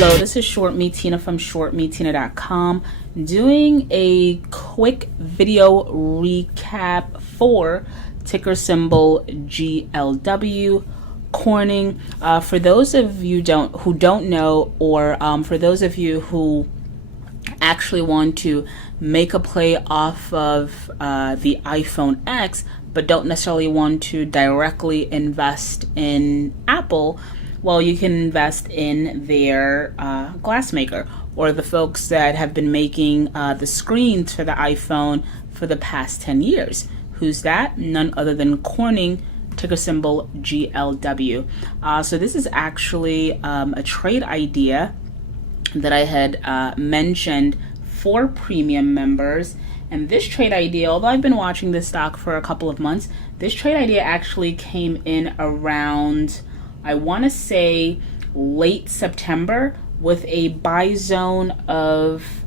Hello, this is Short Me Tina from shortmetina.com doing a quick video recap for ticker symbol GLW Corning. For those of you who don't know, or for those of you who actually want to make a play off of the iPhone X but don't necessarily want to directly invest in Apple, well, you can invest in their glass maker, or the folks that have been making the screens for the iPhone for the past 10 years. Who's that? None other than Corning, ticker symbol GLW. So this is actually a trade idea that I had mentioned for premium members. And this trade idea, although I've been watching this stock for a couple of months, this trade idea actually came in around, I want to say, late September, with a buy zone of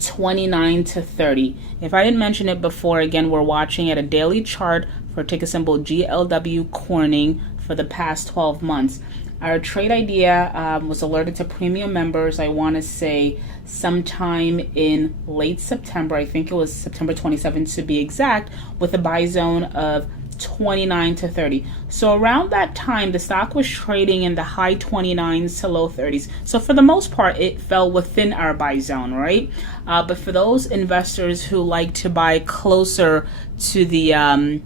29 to 30. If I didn't mention it before, again, we're watching at a daily chart for ticker symbol GLW Corning for the past 12 months. Our trade idea was alerted to premium members, I want to say sometime in late September. I think it was September 27th to be exact, with a buy zone of 29 to 30. So around that time, the stock was trading in the high 29s to low 30s. So for the most part, it fell within our buy zone, right? But for those investors who like to buy closer to the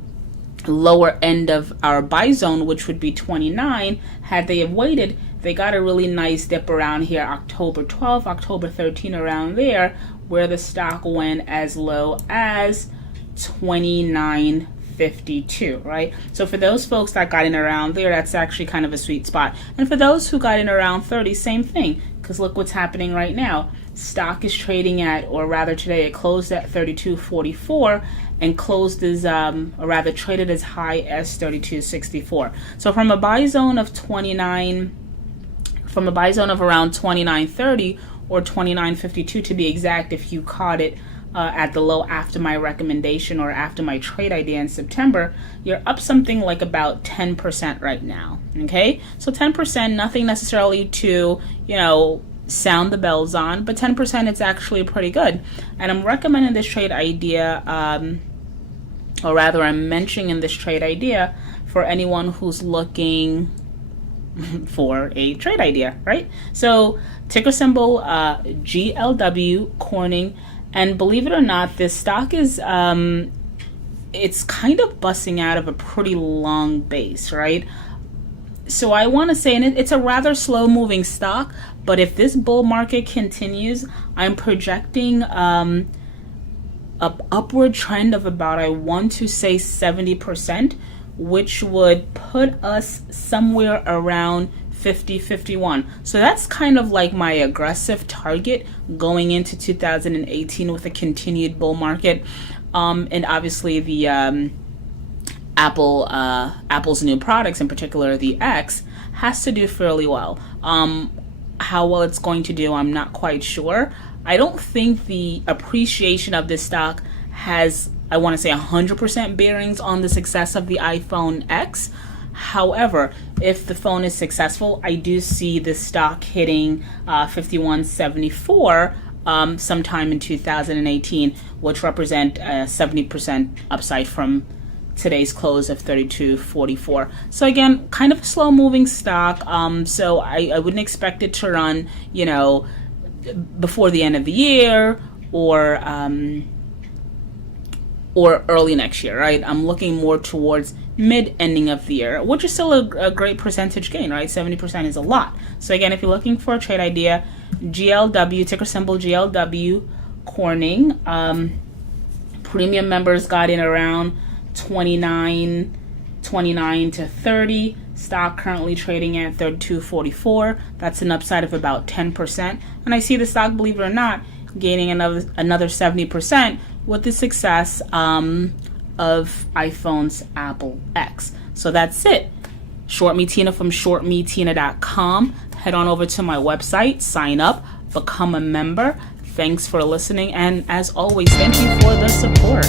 lower end of our buy zone, which would be 29, had they have waited, they got a really nice dip around here, October 12th, October 13th, around there, where the stock went as low as 29.52, right? So for those folks that got in around there, that's actually kind of a sweet spot. And for those who got in around 30, same thing, because look what's happening right now. Stock is trading at, or rather today it closed at 32.44 and closed as, or rather traded as high as 32.64. So from a buy zone of 29, from a buy zone of around 29.30 or 29.52 to be exact, if you caught it at the low after my recommendation or after my trade idea in September, you're up something like about 10% right now. Okay, so 10%, nothing necessarily to, sound the bells on, but 10%, it's actually pretty good. And I'm recommending this trade idea, or rather I'm mentioning this trade idea for anyone who's looking for a trade idea, right? So ticker symbol GLW Corning, and believe it or not, this stock is it's kind of busting out of a pretty long base, right? So I want to say, and it's a rather slow moving stock, but if this bull market continues, I'm projecting an upward trend of about, I want to say 70%, which would put us somewhere around 50-51. So that's kind of like my aggressive target going into 2018 with a continued bull market. And obviously the Apple's new products, in particular the X, has to do fairly well. How well it's going to do, I'm not quite sure. I don't think the appreciation of this stock has, I want to say, 100% bearings on the success of the iPhone X. However, if the phone is successful, I do see this stock hitting 51.74 sometime in 2018, which represent a 70% upside from today's close of 32.44. So again, kind of a slow moving stock. So I wouldn't expect it to run, before the end of the year or early next year, right? I'm looking more towards mid-ending of the year, which is still a great percentage gain, right? 70% is a lot. So again, if you're looking for a trade idea, GLW, ticker symbol GLW Corning, premium members got in around 29 to 30. Stock currently trading at 32.44. That's an upside of about 10%. And I see the stock, believe it or not, gaining another 70% with the success of iPhone's Apple X. So that's it. Short Me Tina from shortmetina.com. Head on over to my website, sign up, become a member. Thanks for listening, and as always, thank you for the support.